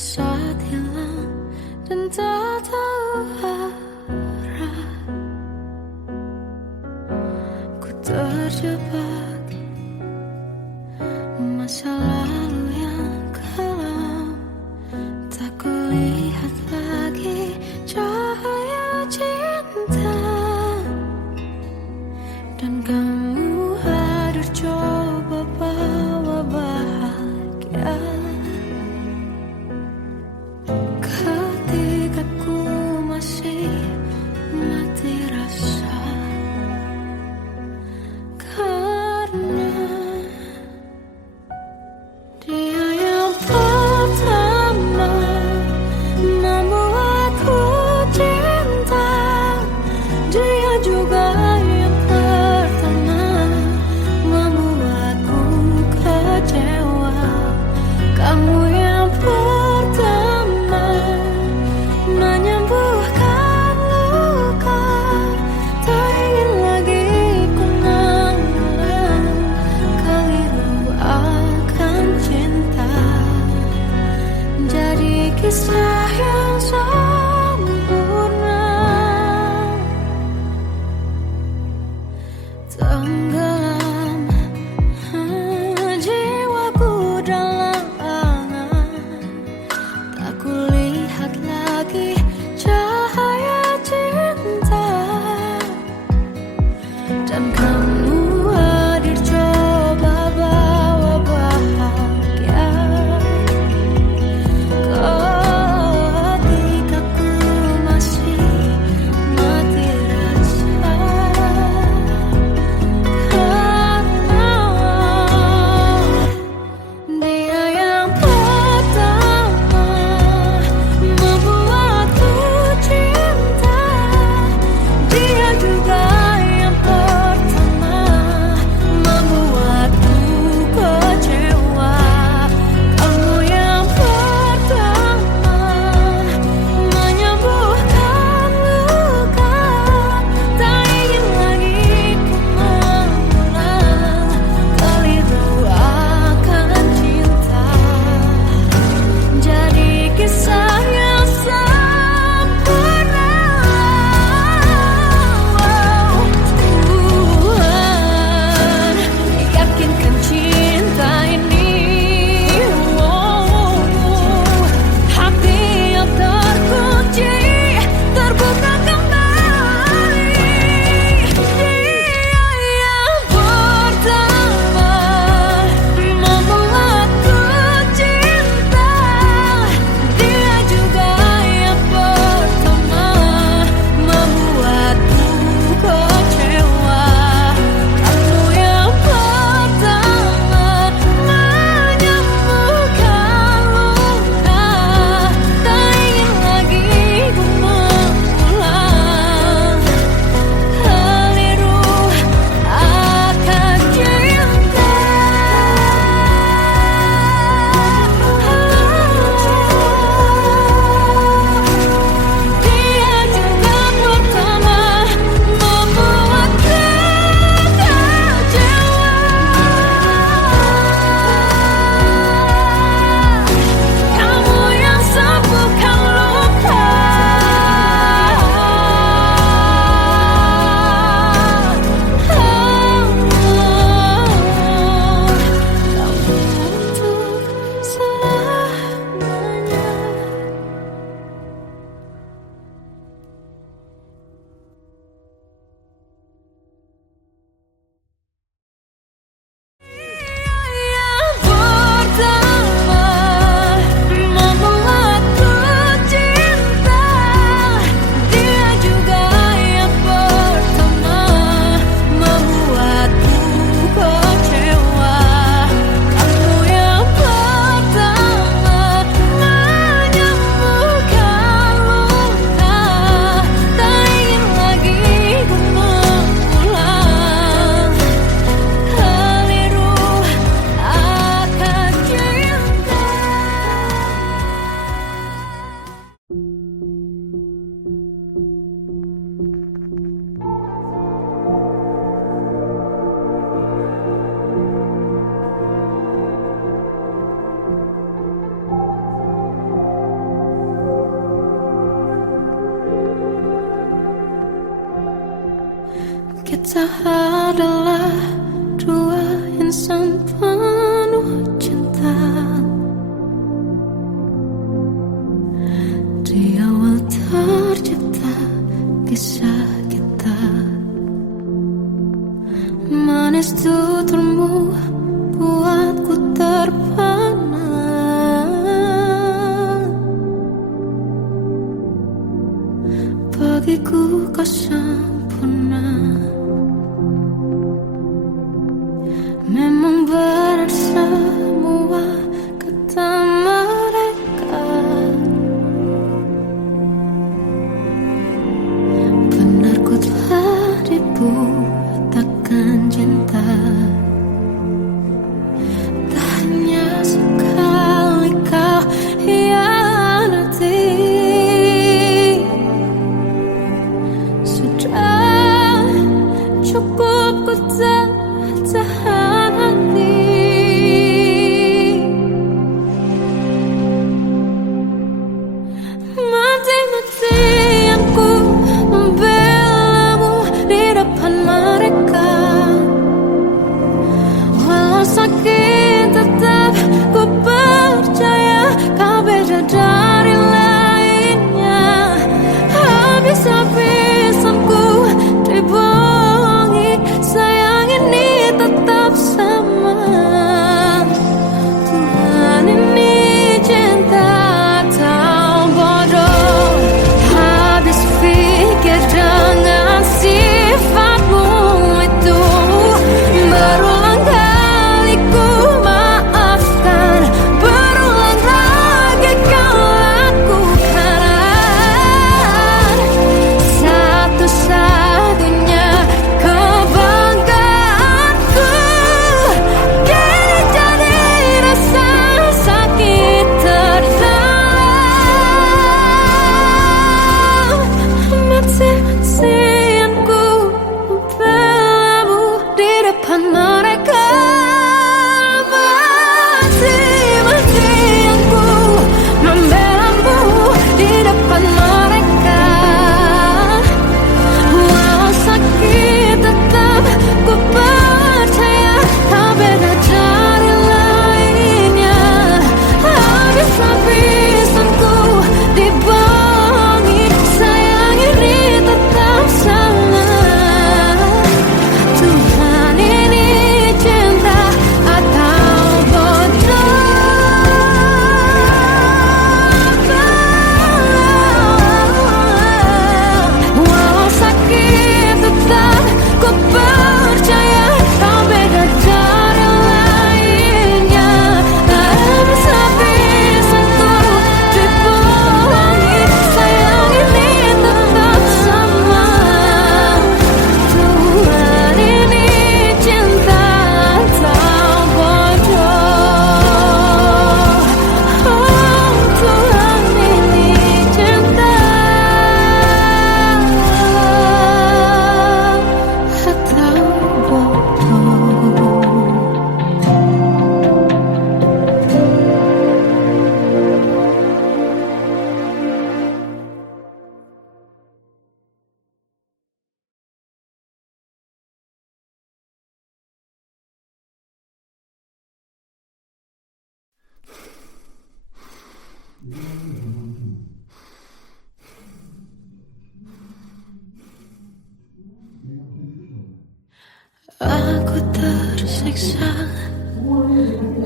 saat hilang dan tak tahu arah. Ku terjebak masa lalu yang kelam, tak kulihat lagi cahaya cinta. Dan kamu hadir coba bawa bahagia ketika ku masih mati rasa. Kita adalah dua insan penuh cinta. Di awal tercipta kisah kita, manis tuturmu buatku terpana. Bagiku kau sempurna. Memang benar semua kata mereka, benar ku telah dibutakan cinta. Tak hanya sekali kau hianati, sudah cukup ku tahan hati. Mati-matian ku membelamu di depan mereka. Walau sakit tetap ku percaya kau beda dari lainnya. Habis-habisan ku dibohongi, sayang ini tetap sama. Tuhan ini cinta atau bodoh. Habis pikir dengan sifatmu itu, berulang kali ku maafkan, berulang lagi kau lakukan. Satu-satunya kebanggaanku kini jadi rasa sakit terdalam. Mati-matian ku membelamu di depan mereka. Mati-matian ku membelamu di depan mereka. Walau sakit tetap ku percaya kau beda dari lainnya. Habis-habisan ku dibohongi, sayang ini tetap sama. Tuhan ini cinta atau bodoh. Walau sakit tetap ku percaya kau beda dari lainnya. Habis-habisan ku dibohongi, sayang ini tetap sama. Tuhan ini cinta atau bodoh. Oh, Tuhan ini cinta atau bodoh. Aku tersiksa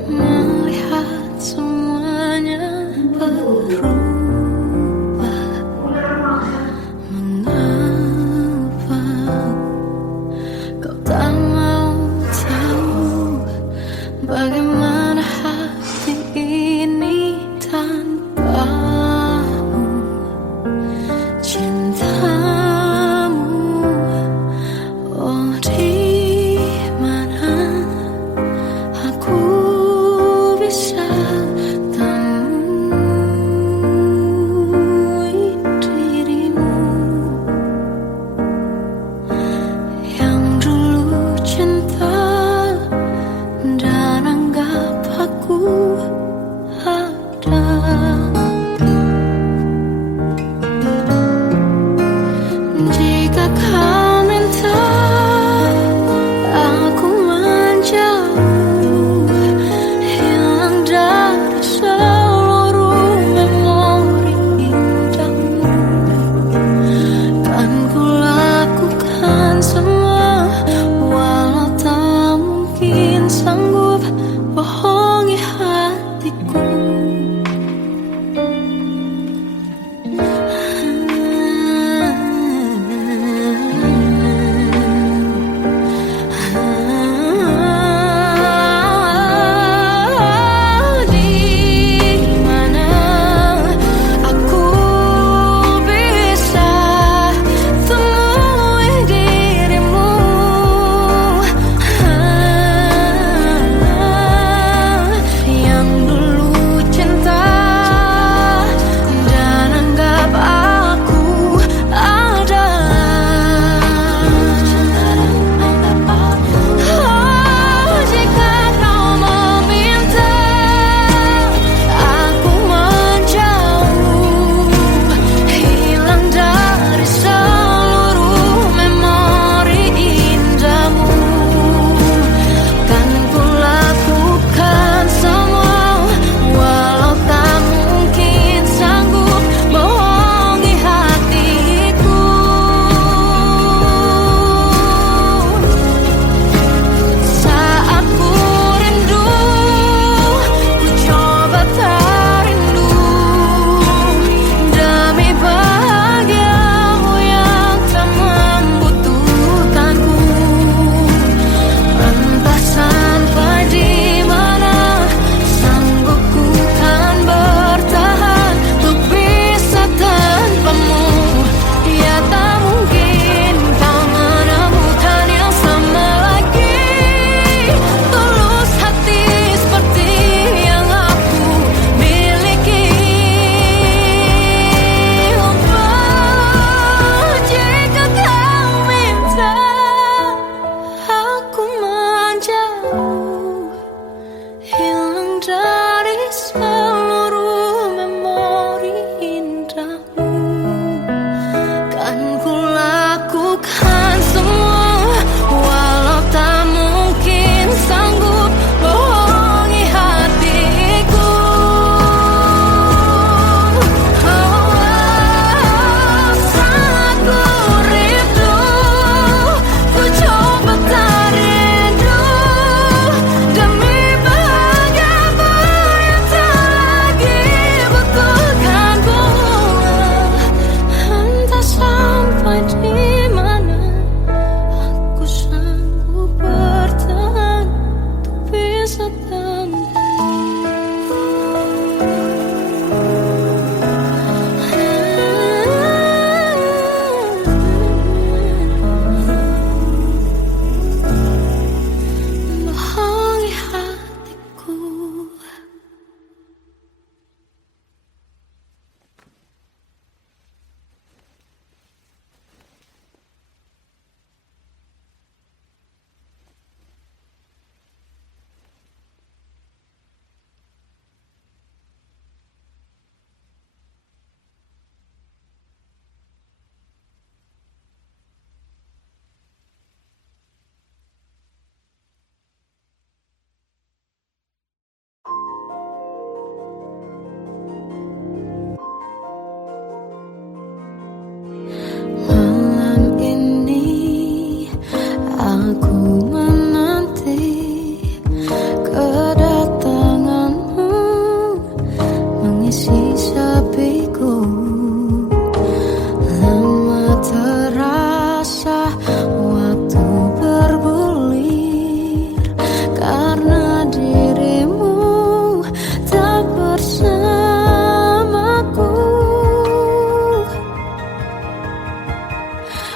melihat semuanya berubah. Mengapa kau tak mau tahu bagaimana hati ini tanpamu? Cintamu, oh di mana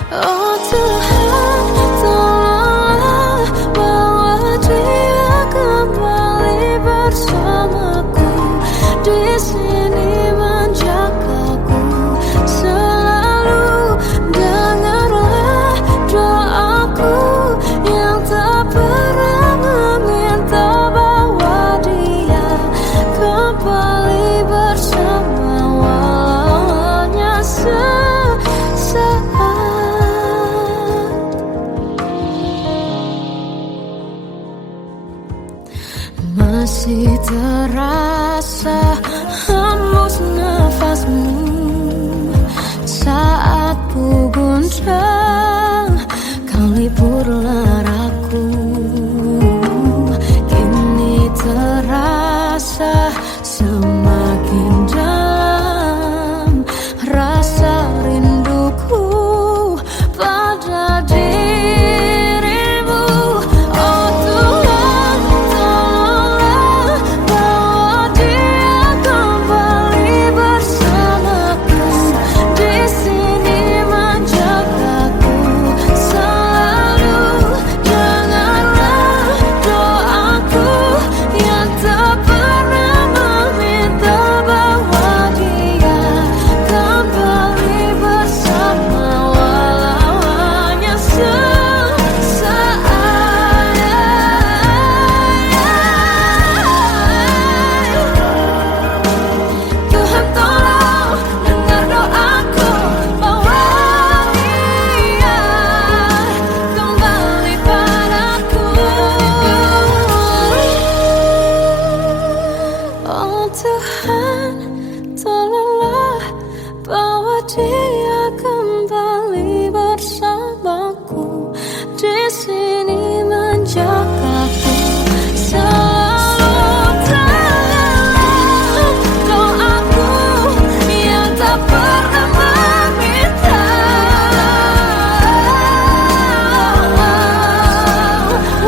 Oh Tuhan, tolonglah bawa dia kembali bersamaku, di sini menjagaku selalu. Dengarlah doaku yang tak pernah meminta, bawa dia kembali bersama walau hanya sesaat. Masih terasa hembus nafasmu saat ku guncang, kau liburlah raku. Kini terasa semakin dalam rasa rinduku pada dirimu. Oh Tuhan, tolonglah bawa dia kembali bersamaku, di sini menjagaku selalu. Dengarlah doaku yang tak pernah meminta, bawa dia kembali bersama walau hanya sesaat. Tuhan tolong dengar doaku, bawa dia kembali padaku. Oh Tuhan, tolonglah bawa dia kembali bersamaku, di sini menjagaku selalu. Dengarlah doaku yang tak pernah meminta,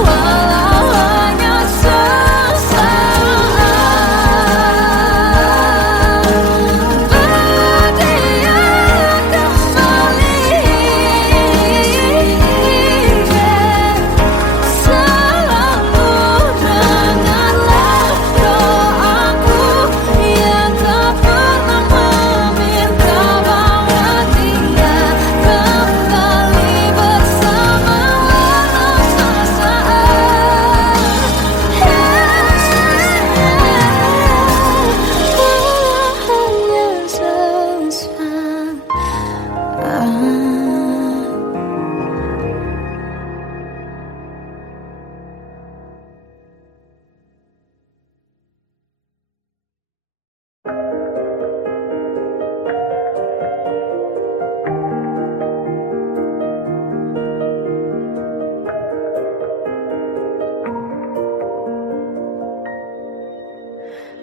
walau hanya sesaat. Bawa dia kembali selalu. Dengarlah doaku yang tak pernah meminta, bawa dia kembali bersama walau sesaat. Hanya sesaat.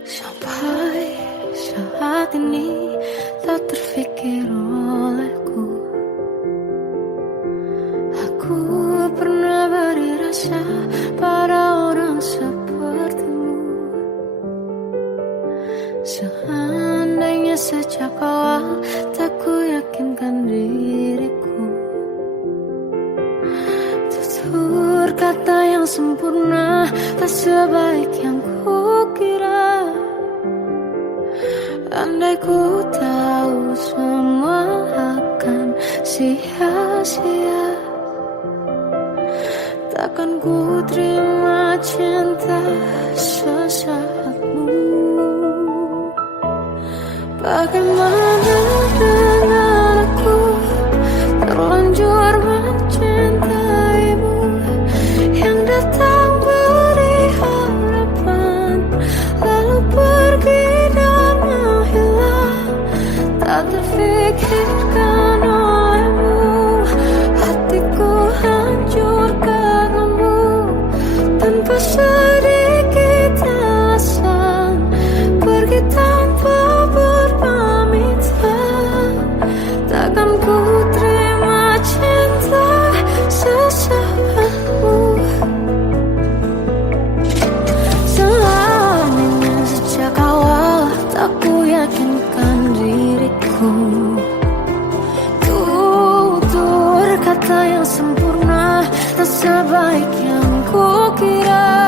Sampai saat ini tak terfikir olehku, aku pernah beri rasa pada orang sepertimu. Seandainya sejak awal tak ku yakinkan diriku, tutur kata yang sempurna tak sebaik yang kukira. Andai ku tahu semua akan sia-sia, takkan ku terima cinta sesaatmu. Bagaimana dengan aku terlanjur mencintaimu, yang datang beri harapan lalu pergi dan menghilang, tak terfikirkan olehmu. Hatiku hancur karenamu, tanpa sedikit alasan pergi tanpa berpamit. kata yang sempurna, tak sebaik yang kukira.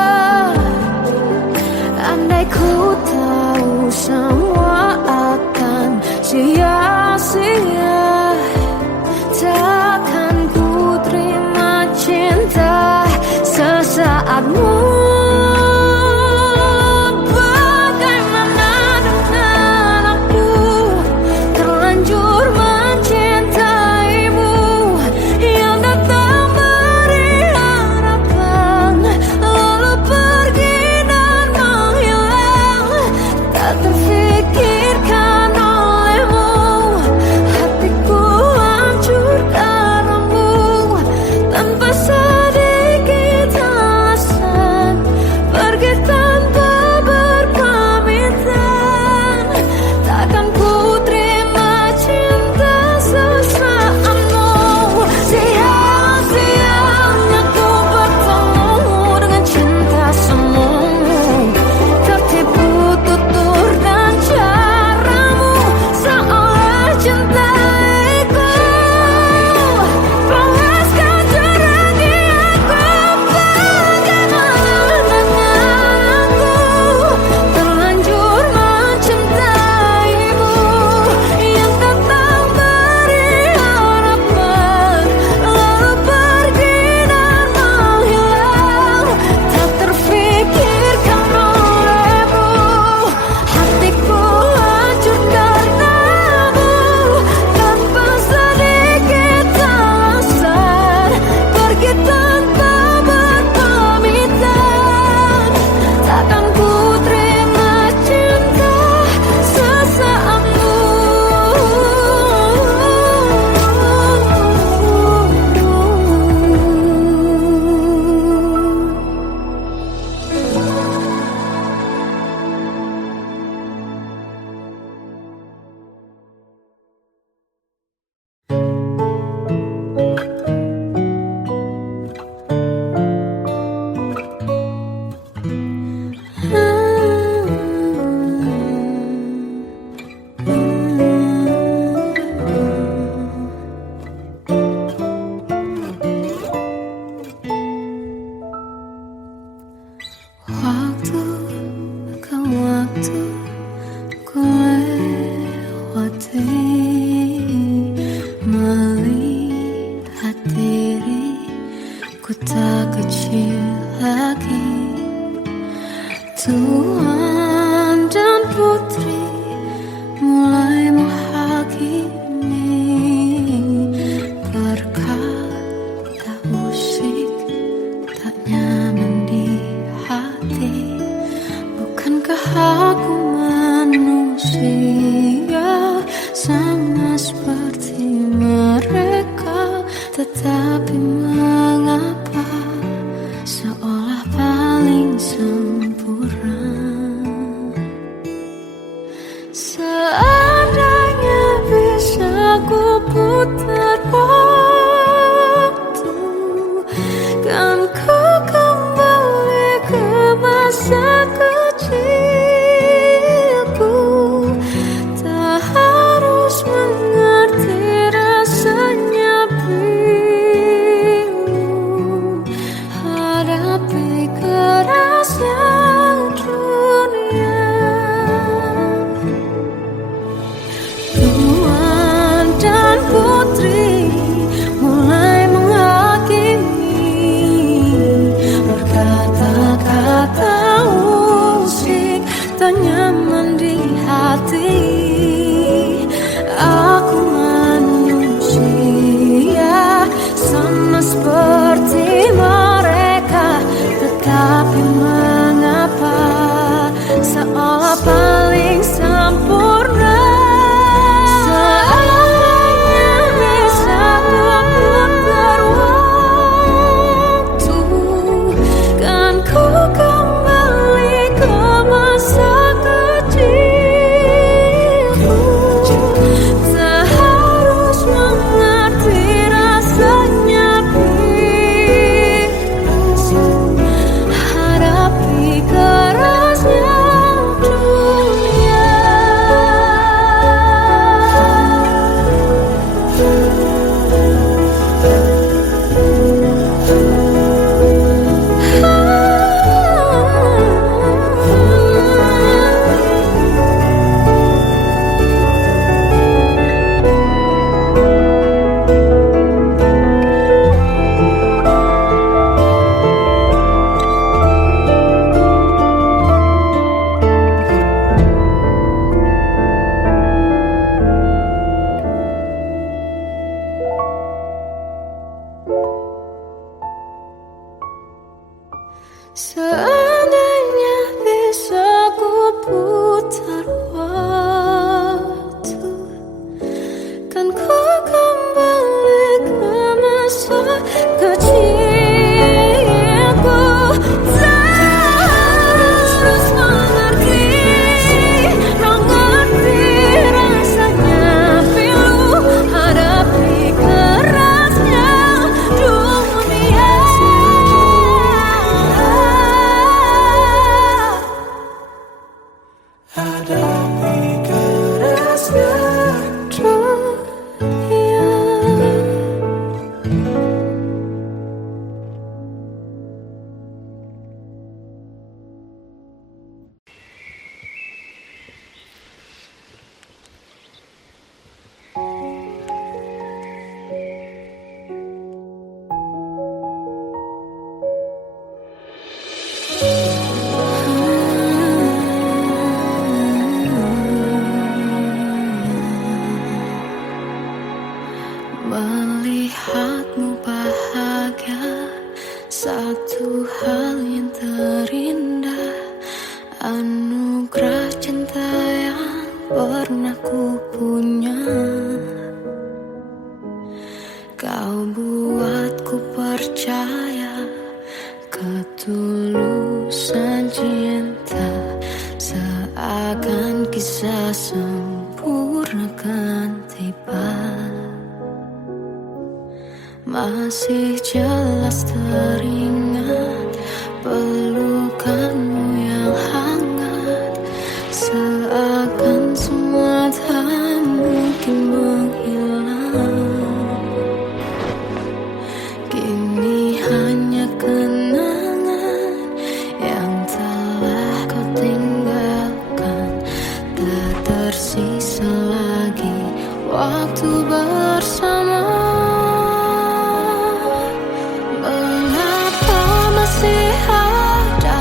Andai ku tahu semua akan sia-sia, takkan ku terima cinta sesaatmu. Bagaimana dengan aku, terlanjur mencintaimu, yang datang beri harapan, lalu pergi dan menghilang, tak terfikirkan olehmu. Hatiku hancur karenamu, tanpa sedikit alasan, pergi tanpa berpamitan. Takkan ku terima cinta sesaatmu. Sia-sianya ku bertemu dengan cinta semu, tertipu tutur dan caramu, seolah cintaiku. Panaskan jerami aku. Bagaimana dengan aku, terlanjur mencintaimu, yang datang beri harapan, lalu pergi dan menghilang, tak terfikirkan olehmu. Hatiku hancur karenamu, tanpa sedikit alasan, pergi tanpa berpamitan. Takkan ku terima cinta sesaatmu. Waktu ke waktu ku lewati, melihat diriku tak kecil lagi. Tuan dan putri mulai menghakimi, berkata musik tak nyaman di hati. Bukankah aku manusia sama seperti mereka? Tetapi mengapa seolah paling sempurna? Seandainya bisa ku putar waktu, kan ku kembali ke masa kecilku. Tak harus mengerti rasanya beri Seandainya bisa ku putar waktu, kan ku kembali ke masa kecilku. Terus mengerti, mengerti rasanya pilu hadapi kerasnya dunia. Hadapi kerasnya dunia. Melihatmu bahagia, satu hal yang terindah, anugerah cinta yang pernah ku punya. Kau buatku percaya ketulusan cinta, seakan kisah sempurna kan tiba. Masih jelas teringat pelukanmu yang hangat, seakan semua tak mungkin menghilang. Kini hanya kenangan yang telah kau tinggalkan, tak tersisa lagi waktu bersama. Mengapa masih ada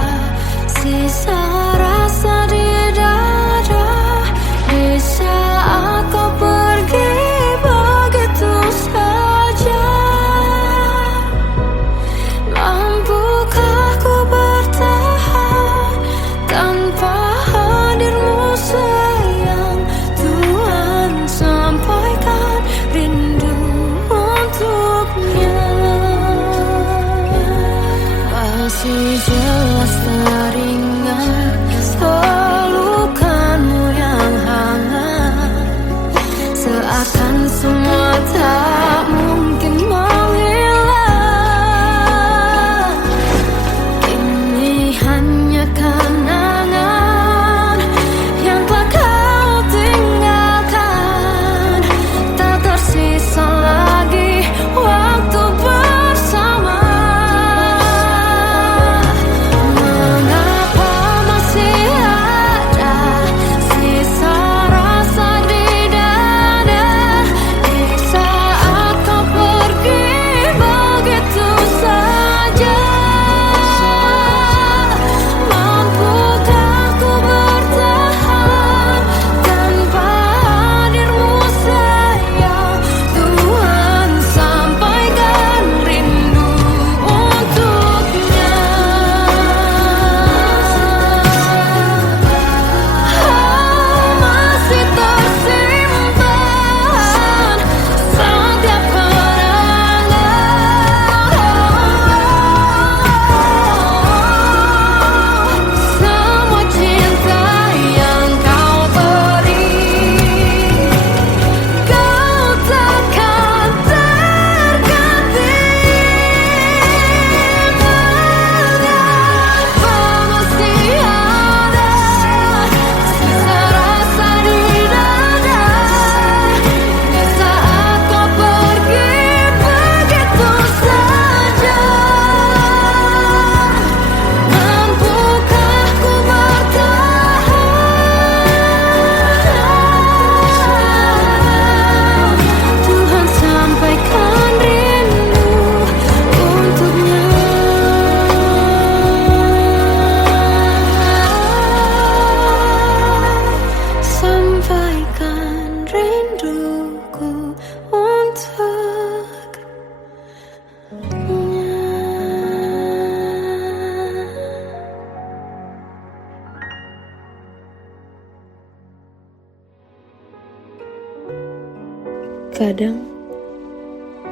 Terkadang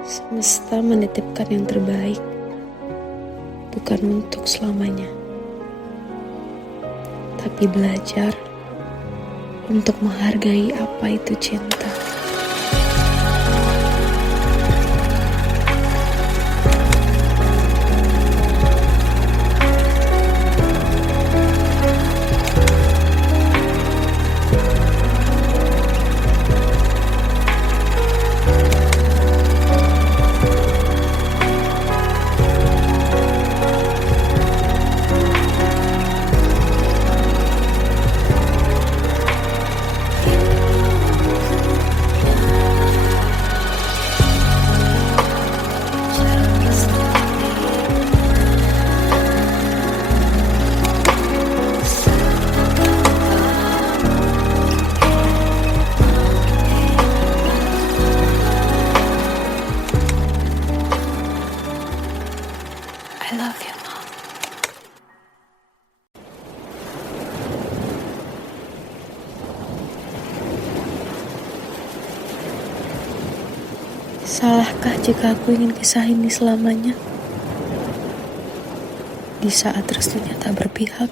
semesta menitipkan yang terbaik, bukan untuk selamanya, tapi belajar untuk menghargai apa itu cinta. I love you, Mom. Salahkah jika aku ingin kisah ini selamanya? Di saat restunya tak berpihak,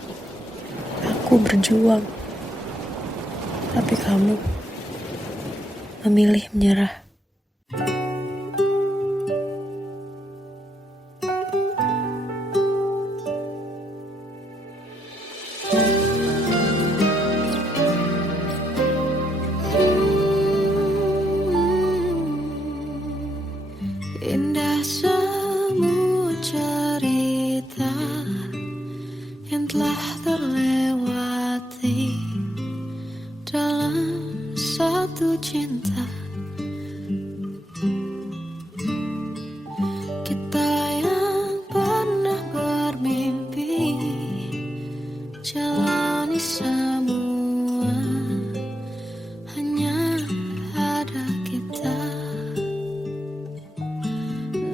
aku berjuang. Tapi kamu memilih menyerah. Indah semua cerita yang telah terlewati dalam satu cinta. Kita yang pernah bermimpi jalani semua, hanya ada kita.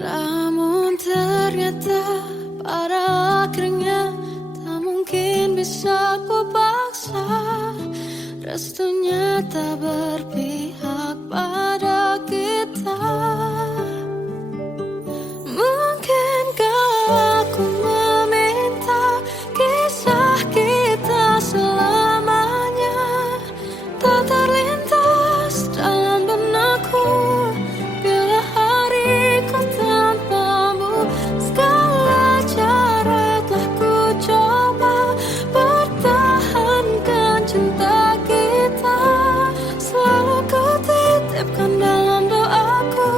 Namun ternyata pada akhirnya tak mungkin bisa ku paksa. Restunya tak berpihak pada kita. Mungkinkah aku meminta kisah kita selamanya tak terlintas dalam benakku bila hariku tanpamu. Segala cara telah ku coba pertahankan cinta kita. Selalu ku titipkan dalam doaku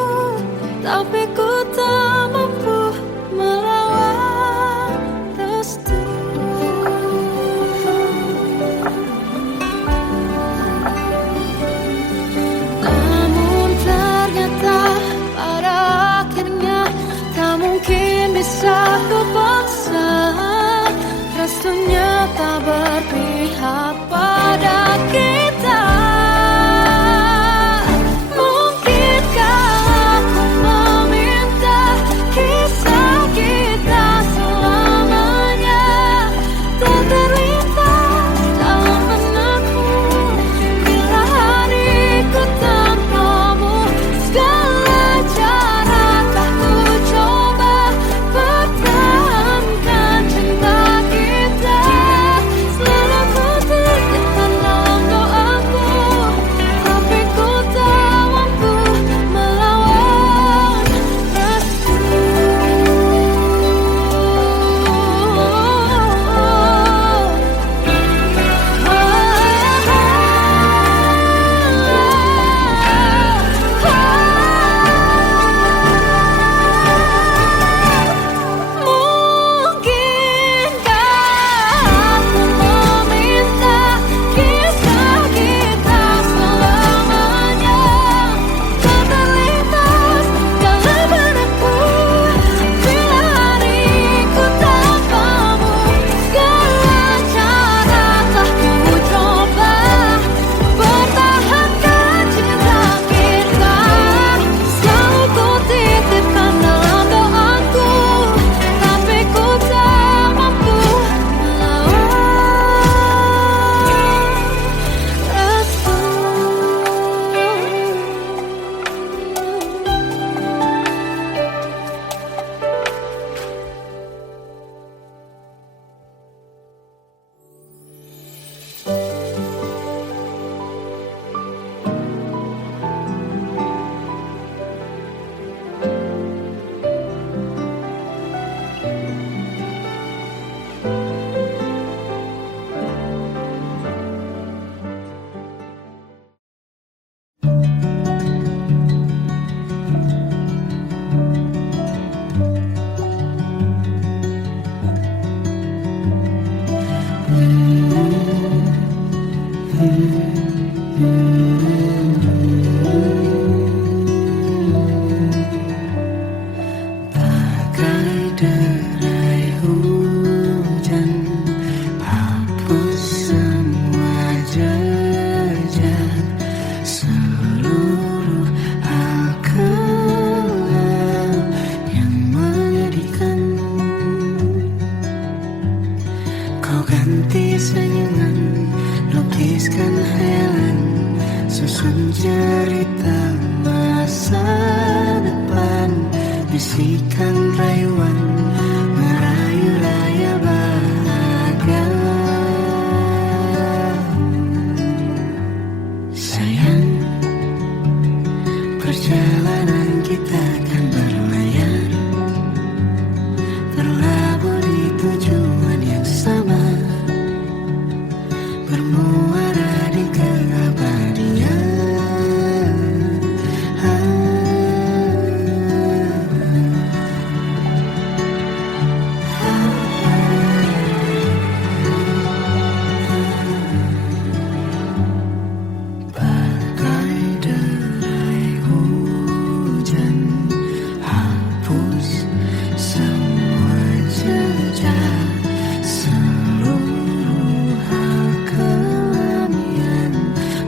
bisikan rayuan merayu raya bahagia. Sayang, perjalanan kita kan berlayar, berlabuh di tujuan yang sama, bermuara di keabadian. Bagai derai hujan, hapus semua jejak, seluruh hal kelam yang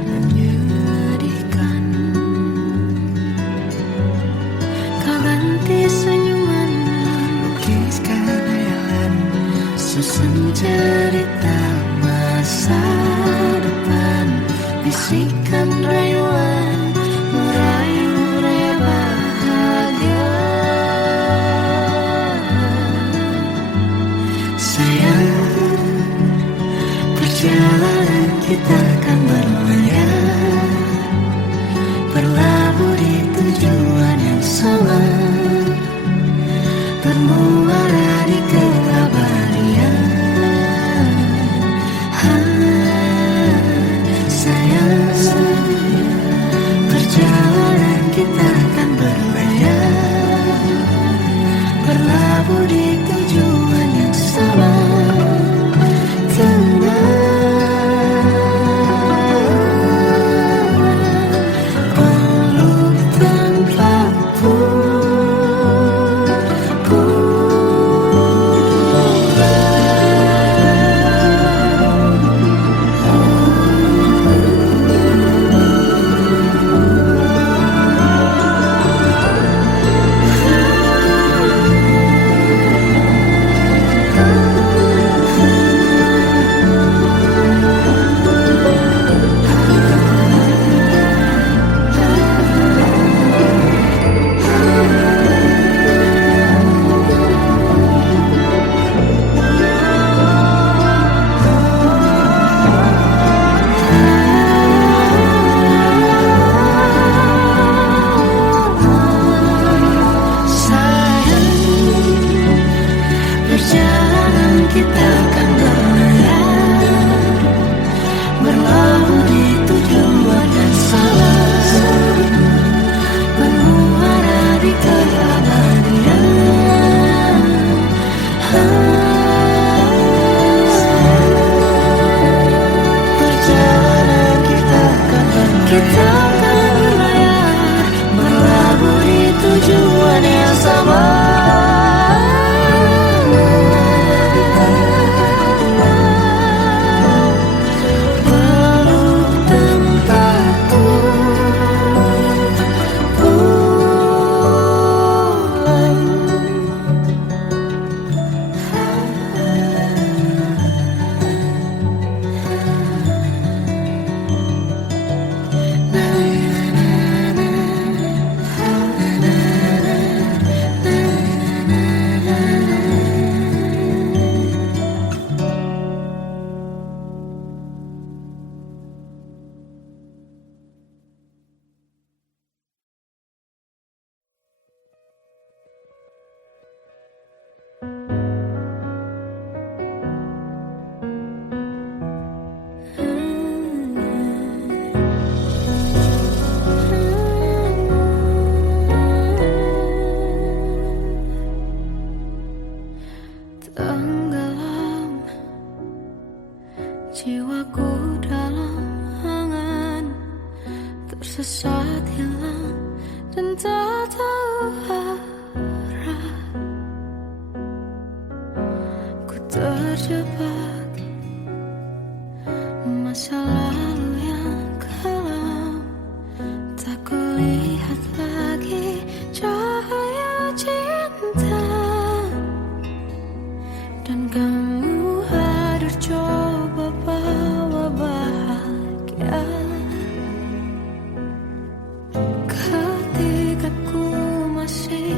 menyedihkan. Kau ganti senyuman, lukiskan hayalan, susun cerita masa depan, bisikan rayuan merayu raya bahagia. Sayang, perjalanan kita kan berlayar, berlabuh di tujuan yang sama, bermuara di keabadian. Sayang, perjalanan kita kan berlayar, berlabuh di tujuan yang sama. Peluk tempatku, perjalanan kita kan berlayar, berlabuh di tujuan yang sama, bermuara di keabadian. Perjalanan kita kan berlayar, berlabuh di tujuan yang sama. Tenggelam jiwaku dalam angan, tersesat hilang dan tak tahu arah. Ku terjebak masa lalu yang kelam, tak kulihat lagi cahaya cinta. Dan kamu hadir coba bawa bahagia. Ketika ku masih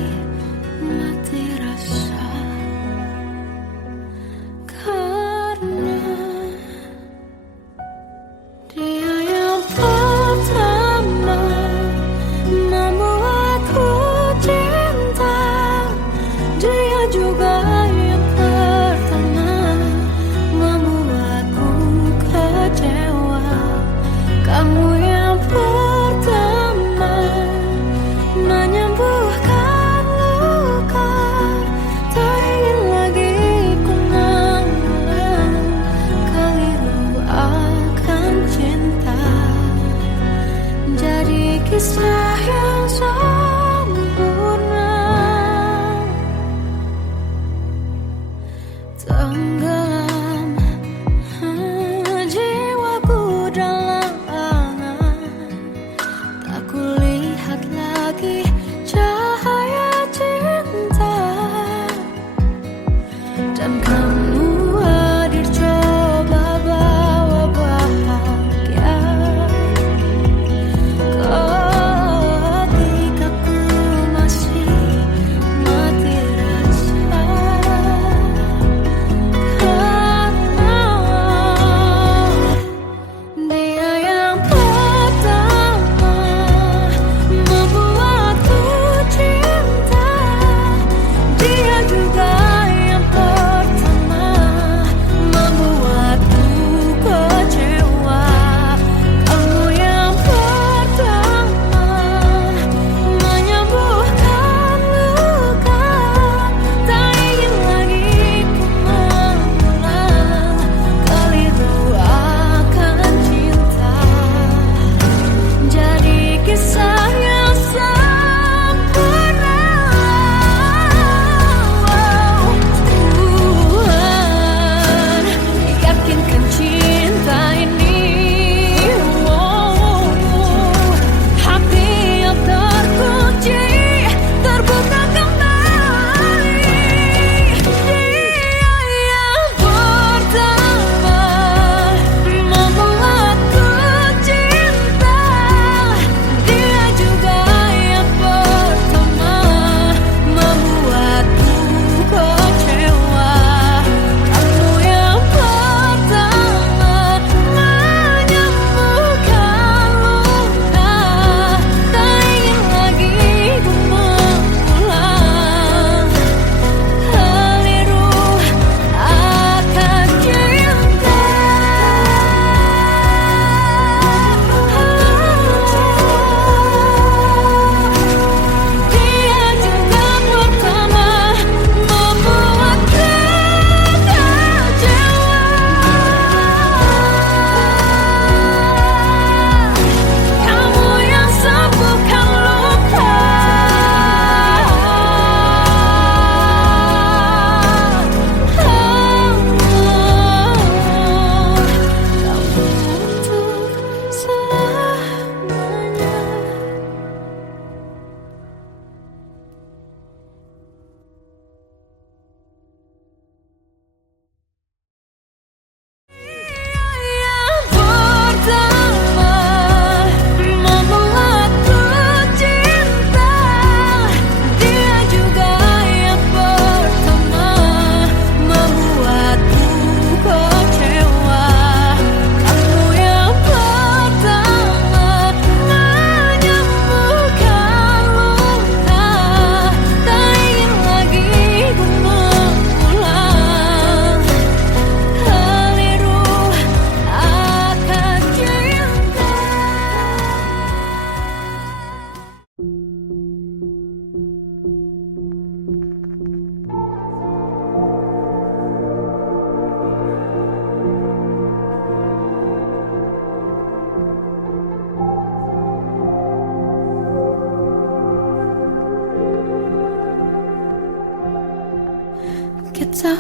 Kita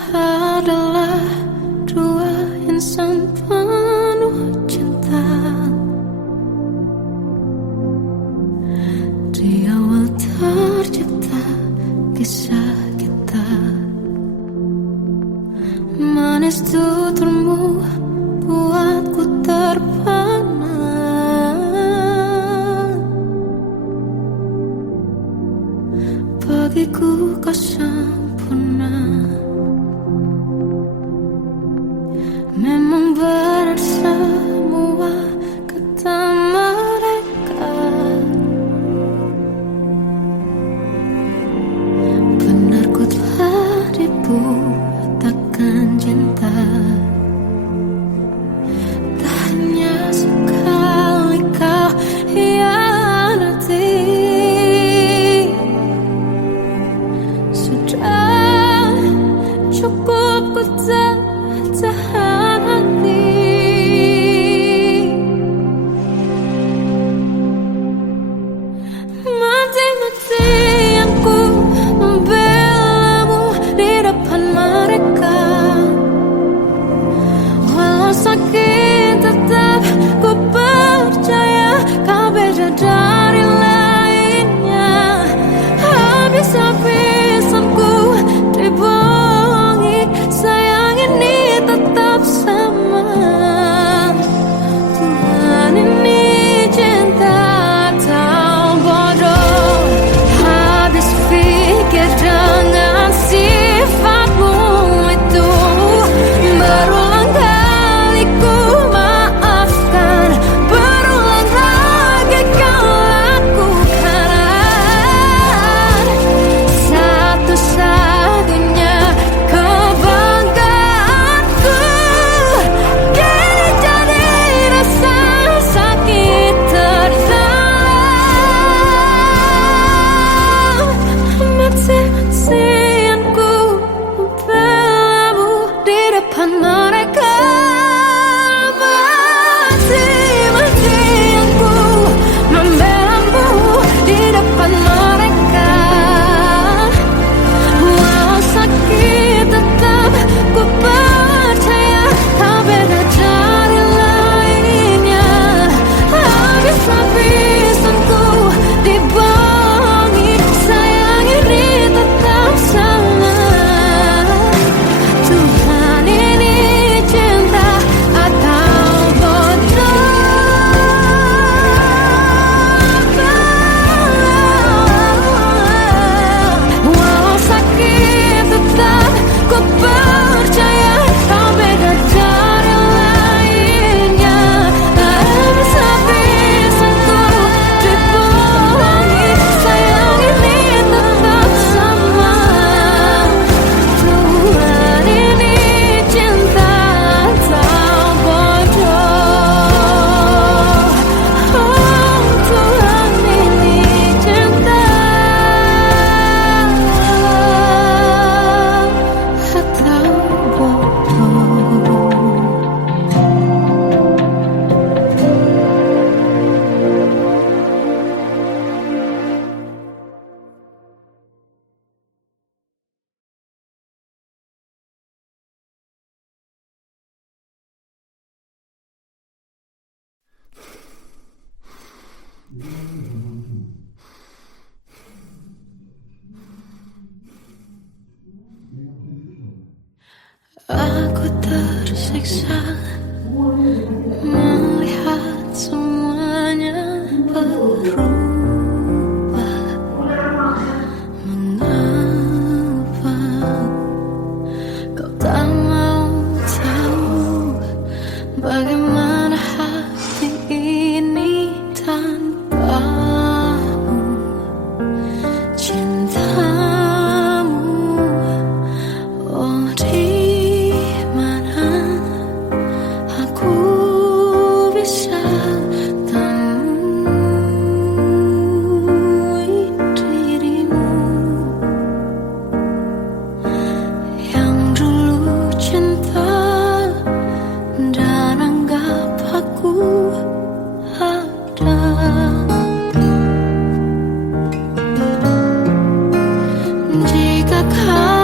adalah dua insan penuh cinta. Di awal tercipta kisah kita. Manis tuturmu buatku terpana. Bagiku kau sempurna. Memang berat semua kata mereka. Benar ku telah dibutakan cinta. Tak hanya sekali kau hianati. Sudah cukup ku tak tahan hati. Mati-matian ku membelamu di depan mereka. Walau sakit tetap ku percaya kau beda dari lainnya. Habis-habisan ku dibohongi, sayang ini tetap sama. Tuhan ini cinta atau bodoh. Habis pikir dengan sifatmu itu. Berulang kali ku maafkan, berulang lagi kau lakukan. Satu-satunya kebanggaanku kini jadi rasa sakit terdalam. Mati-matian ku membelamu di depan mereka. Mati-matian ku membelamu di depan mereka. Walau sakit tetap ku percaya kau beda dari lainnya. Habis-habisan ku dibohongi, sayang ini tetap sama. Tuhan ini cinta atau bodoh. Walau sakit tetap ku percaya kau beda dari lainnya. Habis-habisan ku dibohongi, sayang ini tetap sama. Tuhan ini cinta atau bodoh. Oh, Tuhan ini cinta atau bodoh. Aku tersiksa melihat semuanya berubah. Mengapa kau tak mau tahu bagaimana hati ini tanpamu? Cintamu, oh di mana aku bisa temui dirimu yang dulu cinta dan anggap aku ada. Jika kau